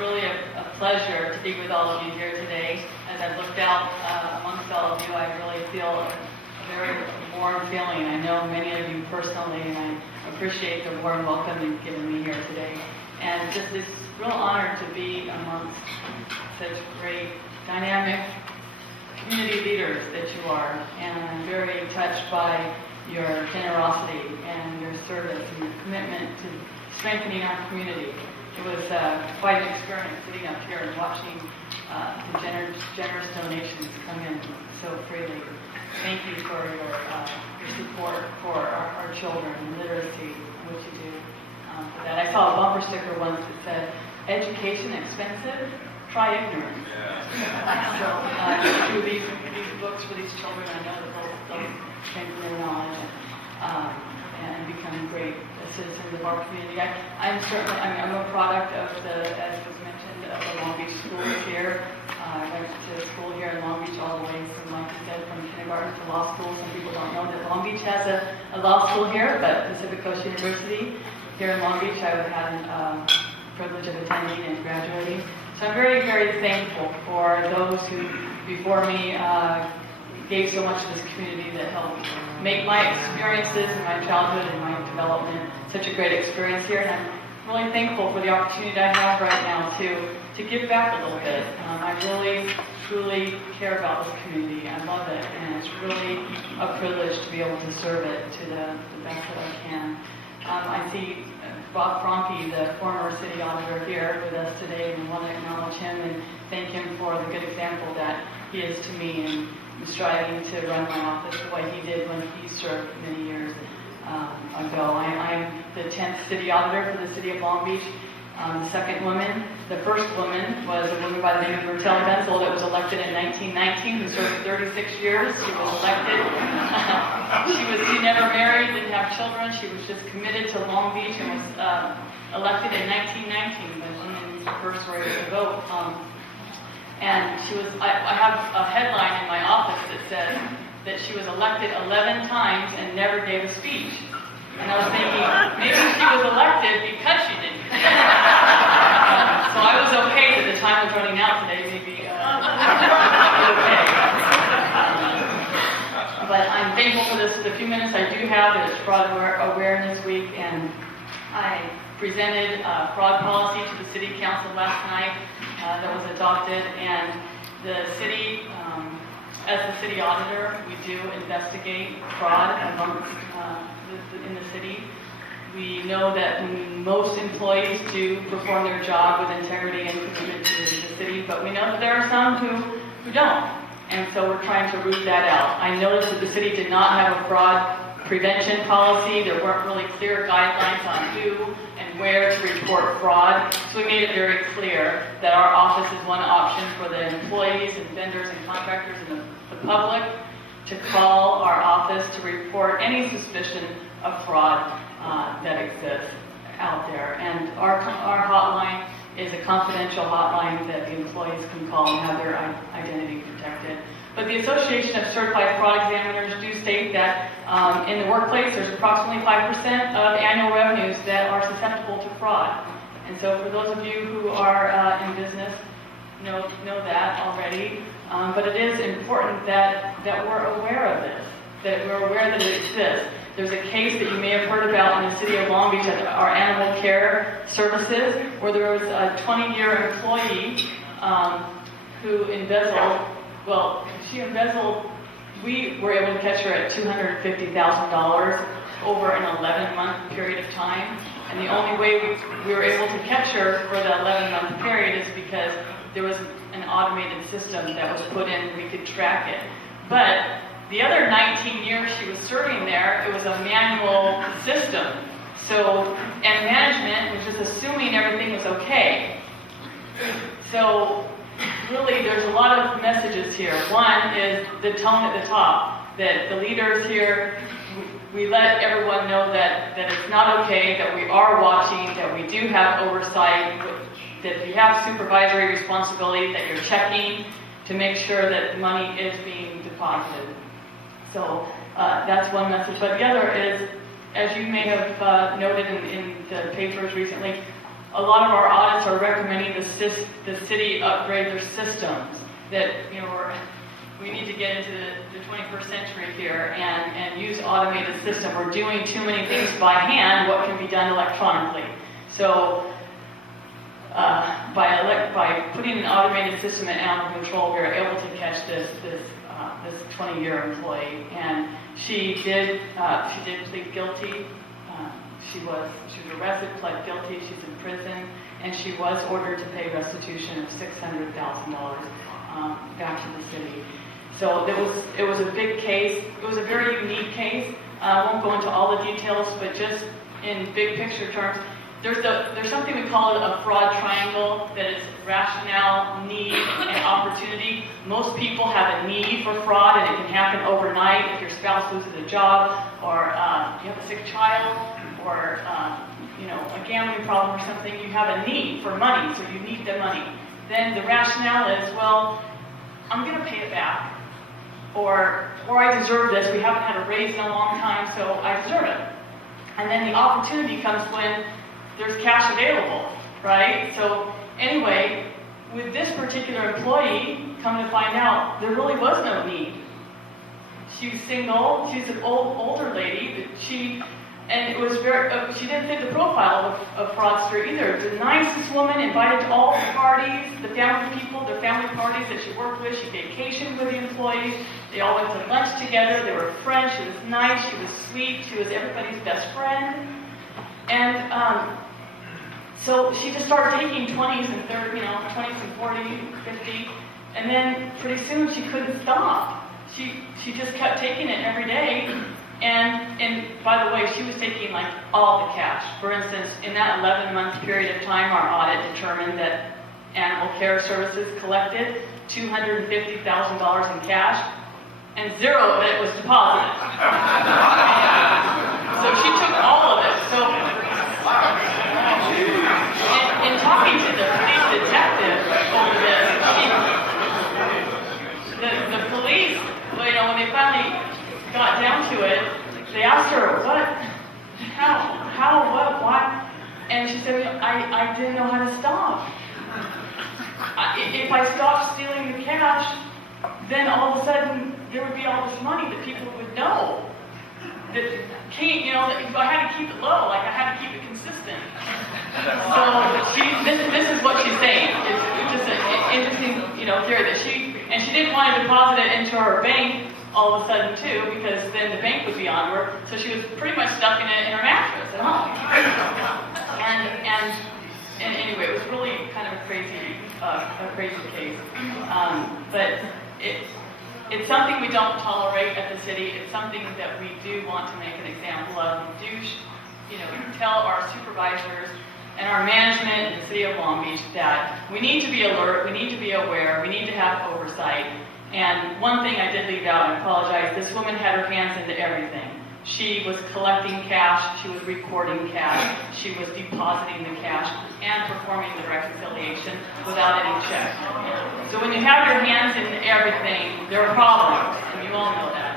really a pleasure to be with all of you here today. As I've looked out amongst all of you, I really feel a very warm feeling. I know many of you personally, and I appreciate the warm welcome you've given me here today. And just this real honor to be amongst such great, dynamic community leaders that you are. And I'm very touched by your generosity and your service and your commitment to strengthening our community. It was quite an experience sitting up here and watching the generous donations come in so freely. Thank you for your support for our children and literacy and what you do for that. I saw a bumper sticker once that said, "Education expensive? Try ignorance." Yeah. So through these books for these children, I know that they'll strengthen their knowledge and become great citizens of our community. I'm a product of as was mentioned, of the Long Beach schools here. I went to school here in Long Beach all the way from, like you said, from kindergarten to law school. Some people don't know that Long Beach has a law school here, but Pacific Coast University here in Long Beach, I had the privilege of attending and graduating. So I'm very, very thankful for those who, before me, gave so much to this community that helped make my experiences and my childhood and my development such a great experience here. And I'm really thankful for the opportunity I have right now to give back a little bit. I really, truly care about this community. I love it, and it's really a privilege to be able to serve it to the best that I can. I see Bob Franke, the former city auditor, here with us today, and I want to acknowledge him and thank him for the good example that he is to me and striving to run my office the way he did when he served many years ago. I'm the 10th city auditor for the city of Long Beach. The second woman. The first woman was a woman by the name of Rotary that was elected in 1919, who served 36 years. She was elected. She never married, didn't have children. She was just committed to Long Beach and was elected in 1919 when women first were able to vote. And she was. I have a headline in my office that says that she was elected 11 times and never gave a speech. And I was thinking, maybe she was elected because she didn't. So I was okay that the time was running out today, maybe okay. But I'm thankful for the few minutes I do have. It's Fraud Awareness Week, and I presented fraud policy to the City Council last night that was adopted, and the city, as the city auditor, we do investigate fraud amongst in the city. We know that most employees do perform their job with integrity and commitment to the city, but we know that there are some who don't. And so we're trying to root that out. I noticed that the city did not have a fraud prevention policy. There weren't really clear guidelines on who and where to report fraud. So we made it very clear that our office is one option for the employees and vendors and contractors and the public to call our office to report any suspicion of fraud that exists out there. And our hotline is a confidential hotline that the employees can call and have their identity protected. But the Association of Certified Fraud Examiners do state that in the workplace there's approximately 5% of annual revenues that are susceptible to fraud. And so for those of you who are in business, know that already. But it is important that we're aware of this, that we're aware that it exists. There's a case that you may have heard about in the city of Long Beach at our animal care services, where there was a 20-year employee who embezzled. Well, she embezzled. We were able to catch her at $250,000 over an 11-month period of time. And the only way we were able to catch her for the 11-month period is because there was an automated system that was put in. We could track it. But the other 19 years she was serving there, it was a manual system. So, and management was just assuming everything was okay. So, really, there's a lot of messages here. One is the tone at the top, that the leaders here, we let everyone know that it's not okay, that we are watching, that we do have oversight, that if you have supervisory responsibility, that you're checking to make sure that the money is being deposited. So that's one message. But the other is, as you may have noted in the papers recently, a lot of our audits are recommending the city upgrade their systems. That, you know, we need to get into the 21st century here and use automated system. We're doing too many things by hand, what can be done electronically. So by putting an automated system in animal control, we were able to catch this 20-year employee. And she did plead guilty. She was arrested, pled guilty, she's in prison, and she was ordered to pay restitution of $600,000 back to the city. So it was a big case. It was a very unique case. I won't go into all the details, but just in big picture terms, there's something we call a fraud triangle, that is rationale, need, and opportunity. Most people have a need for fraud, and it can happen overnight if your spouse loses a job, or you have a sick child, or you know, a gambling problem or something. You have a need for money, so you need the money. Then the rationale is, well, I'm going to pay it back, or I deserve this. We haven't had a raise in a long time, so I deserve it. And then the opportunity comes when there's cash available, right? So anyway, with this particular employee, come to find out, there really was no need. She was single. She's an older lady, but and it was very, she didn't fit the profile of fraudster either. The nicest woman, invited to all the parties, the family people, the family parties that she worked with. She vacationed with the employees. They all went to lunch together. They were friends. She was nice. She was sweet. She was everybody's best friend. And so she just started taking 20s and 30s, you know, 20s and 40, 50, and then pretty soon she couldn't stop. She just kept taking it every day. And by the way, she was taking like all the cash. For instance, in that 11-month period of time, our audit determined that Animal Care Services collected $250,000 in cash, and zero of it was deposited. So she took all of it. So in talking to the police detective over this, the police, you know, when they finally got down to it, they asked her, what, how, what, why? And she said, I didn't know how to stop. If I stopped stealing the cash, then all of a sudden there would be all this money that people would know. That you know, I had to keep it low, like I had to keep it consistent. So this is what she's saying. It's just an interesting, you know, theory that she didn't want to deposit it into her bank all of a sudden too, because then the bank would be on her. So she was pretty much stuffing it in her mattress at home. And anyway, it was really kind of a crazy case. But it's something we don't tolerate at the city. It's something that we do want to make an example of. We do, you know, tell our supervisors and our management in the city of Long Beach that we need to be alert, we need to be aware, we need to have oversight. And one thing I did leave out, I apologize, this woman had her hands into everything. She was collecting cash, she was recording cash, she was depositing the cash, and performing the reconciliation without any check. So when you have your hands in everything, there are problems, and you all know that.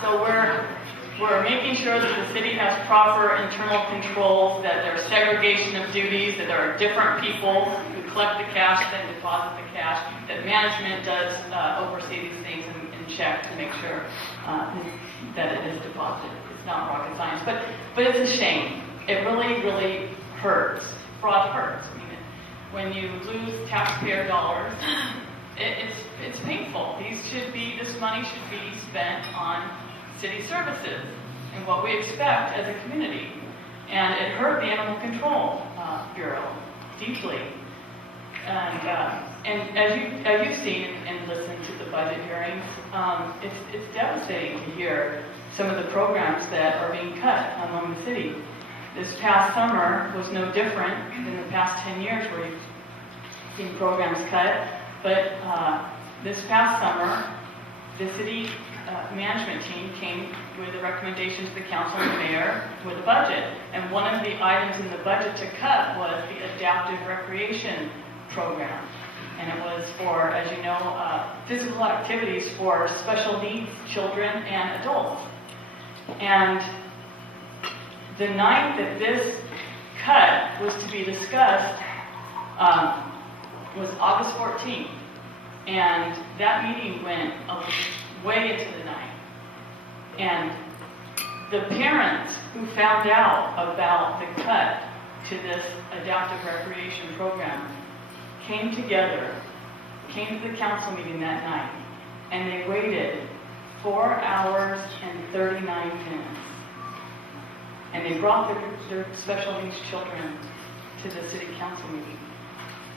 So we're making sure that the city has proper internal controls, that there's segregation of duties, that there are different people who collect the cash, then deposit the cash, that management does oversee these things and check to make sure that it is deposited. It's not rocket science, but it's a shame. It really, really hurts. Fraud hurts. I mean, when you lose taxpayer dollars, it's painful. This money should be spent on city services and what we expect as a community. And it hurt the Animal Control Bureau deeply. And as you've seen and listened to the budget hearings, it's devastating to hear some of the programs that are being cut among the city. This past summer was no different than the past 10 years where you've seen programs cut. But this past summer, the city management team came with a recommendation to the council and the mayor with a budget. And one of the items in the budget to cut was the adaptive recreation program. And it was for, as you know, physical activities for special needs children and adults. And the night that this cut was to be discussed was August 14th. And that meeting went way into the night. And the parents who found out about the cut to this adaptive recreation program came together, came to the council meeting that night, and they waited 4 hours and 39 minutes. And they brought their special needs children to the city council meeting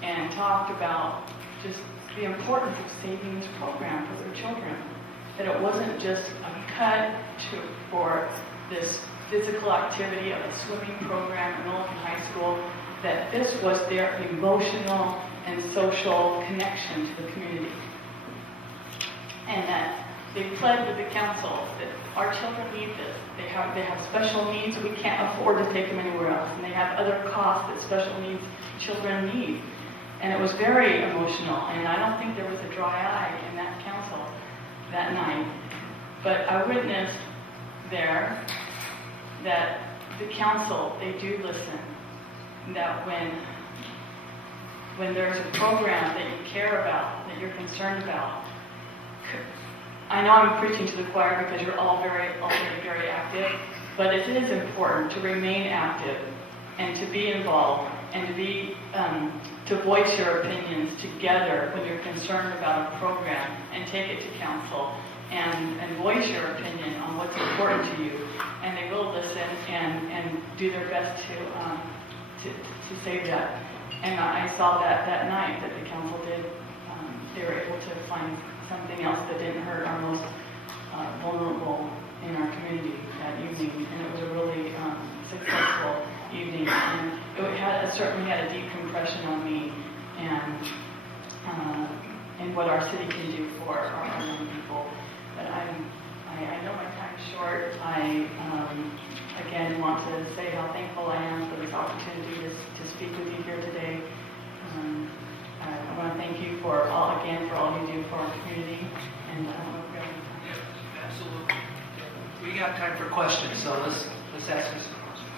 and talked about just the importance of saving this program for their children. That it wasn't just a cut for this physical activity of a swimming program at Millikan High School, that this was their emotional and social connection to the community. And that they pled with the council that our children need this. They have special needs. We can't afford to take them anywhere else. And they have other costs that special needs children need. And it was very emotional. And I don't think there was a dry eye in that council that night. But I witnessed there that the council, they do listen. That when there's a program that you care about, that you're concerned about, I know I'm preaching to the choir because you're all already very active, but it is important to remain active and to be involved and to voice your opinions together when you're concerned about a program and take it to council and voice your opinion on what's important to you. And they will listen and do their best to save that. And I saw that night that the council did. They were able to find something else that didn't hurt our most vulnerable in our community that evening. And it was a really successful evening. And it certainly had a deep impression on me and what our city can do for our young people. But I know my time's short. I again want to say how thankful I am for this opportunity to speak with you here today. I want to thank you for all you do for our community. And I don't know if we're going to... Yeah, absolutely. We got time for questions, so let's ask this question.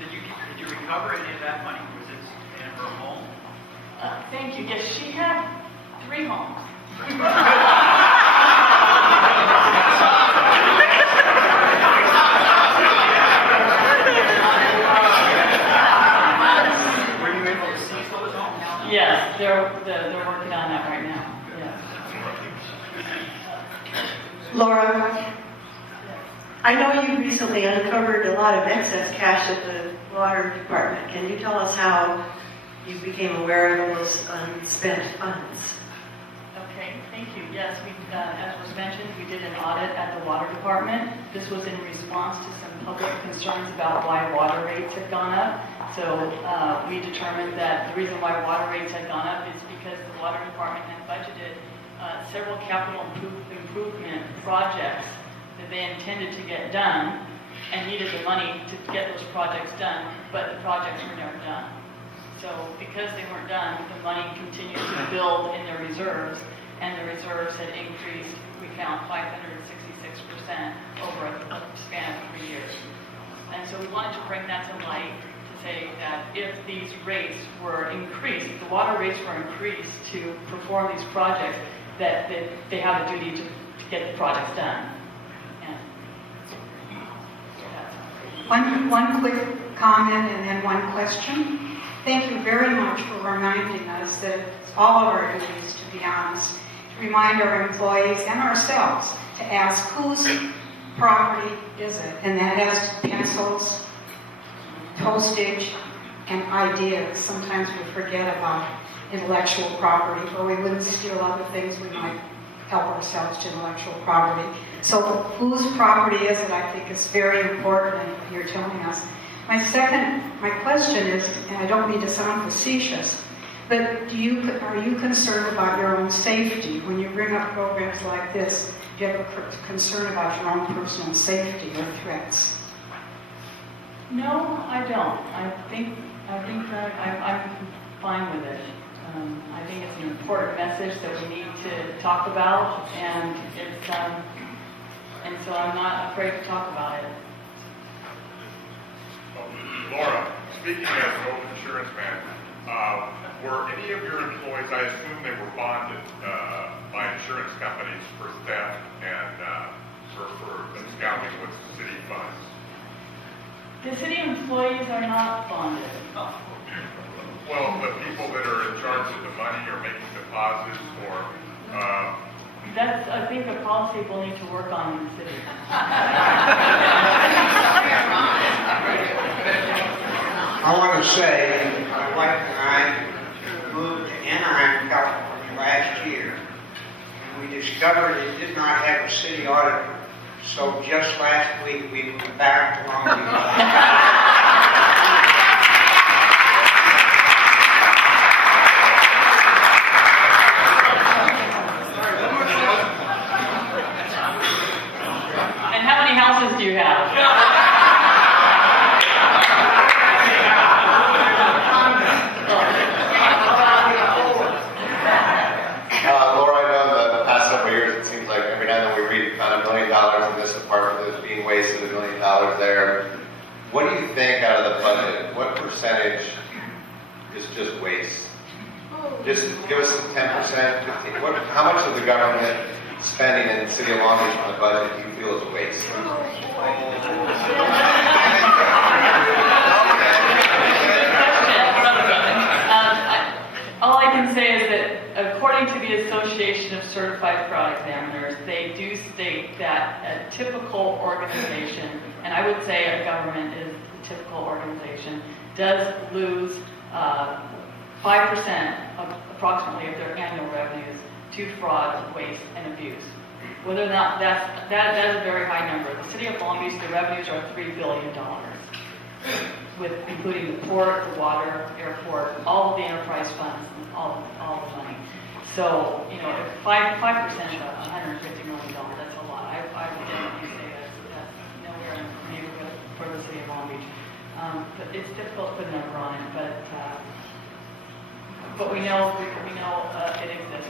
Did you recover any of that money? Was it in her home? Thank you. Yes, she had 3 homes. Were you able to see those homes? Yes, they're working on that right now. Yes. Laura, I know you recently uncovered a lot of excess cash at the water department. Can you tell us how you became aware of those unspent funds? Okay, thank you. Yes, as was mentioned, we did an audit at the water department. This was in response to some public concerns about why water rates had gone up. So we determined that the reason why water rates had gone up is because the water department had budgeted several capital improvement projects that they intended to get done and needed the money to get those projects done, but the projects were never done. So because they weren't done, the money continued to build in their reserves, and the reserves had increased, we found 566% over a span of 3 years. And so we wanted to bring that to light to say that if these rates were increased, if the water rates were increased to perform these projects, that they have a duty to get the projects done. And so that's One quick comment and then one question. Thank you very much for reminding us that it's all of our duties, to be honest, to remind our employees and ourselves to ask whose property is it, and that has pencils, postage, and ideas. Sometimes we forget about intellectual property, or we wouldn't steal other things, we might help ourselves to intellectual property. So whose property is it, I think is very important in what you're telling us. My question is, and I don't mean to sound facetious, but are you concerned about your own safety? When you bring up programs like this, do you have a concern about your own personal safety or threats? No, I don't. I think that I'm fine with it. I think it's an important message that we need to talk about, and so I'm not afraid to talk about it. Laura, speaking as an open insurance man, were any of your employees, I assume they were bonded by insurance companies for theft and for absconding with city funds? The city employees are not bonded. Well, the people that are in charge of the money or making deposits or, That's, I think, a policy we'll need to work on in the city. I want to say, my wife and I moved to Anaheim, California last year, and we discovered it did not have a city auditor. So just last week, we went back to Long Beach. And how many houses do you have? Laura, I know the past several years, it seems like every now and then we read about $1 million in this apartment that's being wasted, $1 million there. What do you think out of the budget? What percentage is just waste? Just give us 10%, 15%. How much of the government spending in the city of Long Beach on the budget do you feel is waste? All I can say is that according to the Association of Certified Fraud Examiners, they do state that a typical organization, and I would say a government is a typical organization, does lose 5% of approximately of their annual revenues to fraud, waste, and abuse. Whether or not that is a very high number. The city of Long Beach, the revenues are $3 billion, with including the port, the water, airport, all of the enterprise funds, and all the money. So, you know, if 5% of $150 million, that's a lot. I would definitely say that's nowhere in the neighborhood for the city of Long Beach. But it's difficult to put a number on it, but we know it exists.